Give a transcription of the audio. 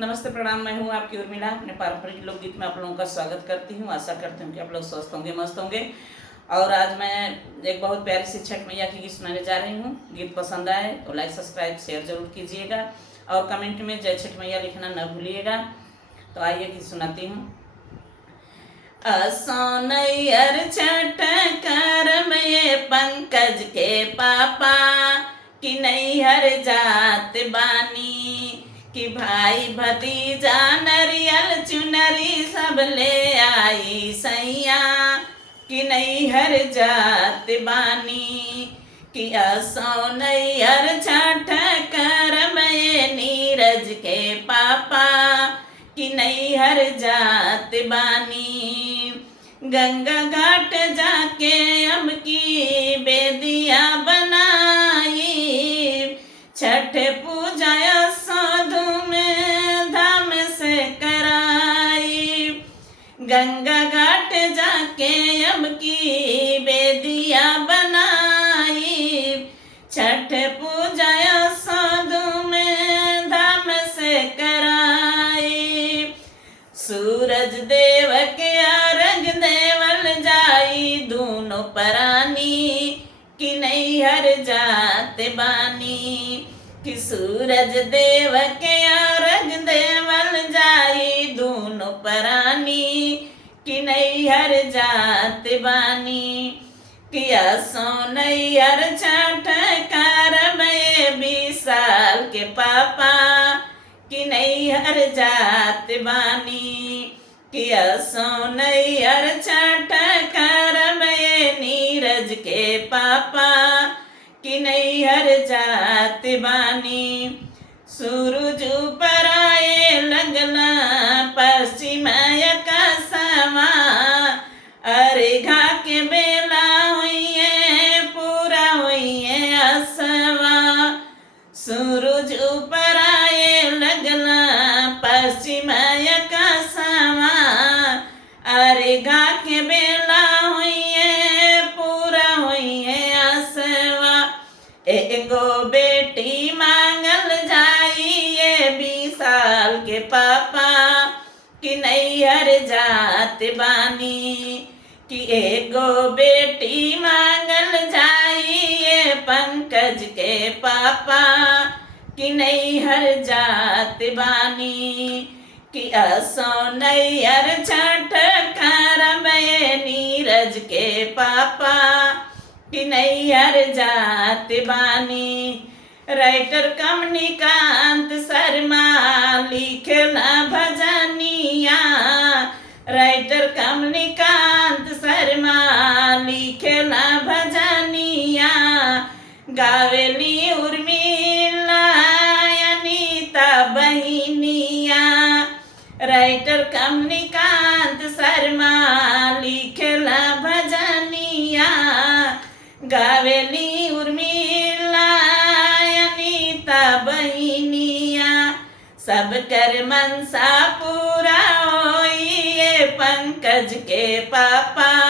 नमस्ते प्रणाम। मैं हूँ आपकी उर्मिला। अपने पारंपरिक लोकगीत में आप लोगों का स्वागत करती हूँ। आशा करती हूँ कि आप लोग स्वस्थ होंगे, मस्त होंगे। और आज मैं एक बहुत प्यारी सी छठ मैया की गीत सुनाने जा रही हूँ। गीत पसंद आए तो लाइक सब्सक्राइब शेयर जरूर कीजिएगा और कमेंट में जय छठ मैया लिखना न भूलिएगा। तो आइए गीत सुनाती हूँ। असोनैयर छठ करम ये पंकज के पापा कि नैहर जात बानी कि भाई भतीजा नरियल चुनरी सब ले आई सैया कि नैहर जात बानी कि असोनैयर छठ करम ये नीरज के पापा कि नैहर जात बानी। गंगा घाट जाके अब की बेदिया बनाई छठ पूजा साधु में धाम से कराई। गंगा घाट जाके अब की बेदिया बनाई छठ पूजा साधु में धाम से कराई। सूरज देव के अर्घ देवल जाई दोनों परानी कि नैहर जात बानी कि सूरज देव के अर्घ देवल जाई दोनों परानी कि नैहर जात बानी। कि असोनैयर छठ करम ये 20 साल के पापा कि नैहर जात बानी। कि असोनैयर छठ करम ये नीरज के पापा कि नैहर जात बानी। सूरज ऊपर आए लगला पश्चिम आकाशवा अर्घा के बेला हुई पूरा हुई असवा। सूरज ऊपर आए लगला पश्चिम आकाशवा अर्घा के बेला हुई पूरा हुई असवा। एगो बेटी मांगल जाई ये 20 साल के पापा कि नैहर जात बानी। कि एगो बेटी मांगल जाई ये पंकज के पापा कि नैहर जात बानी। कि असोनैयर छठ करम ये नीरज के पापा कि नैहर जात बानी। राइटर कमनीकांत शर्मा लिखला भजनिया राइटर कमनीकांत शर्मा लिखला भजनिया गावेली उर्मिला अनीता बहिनिया। राइटर कमनीकांत शर्मा लिखला भजनिया गावेली उर्मिला अनीता बहिनिया। सब कर मनसा पूरा होई ये पंकज के पापा।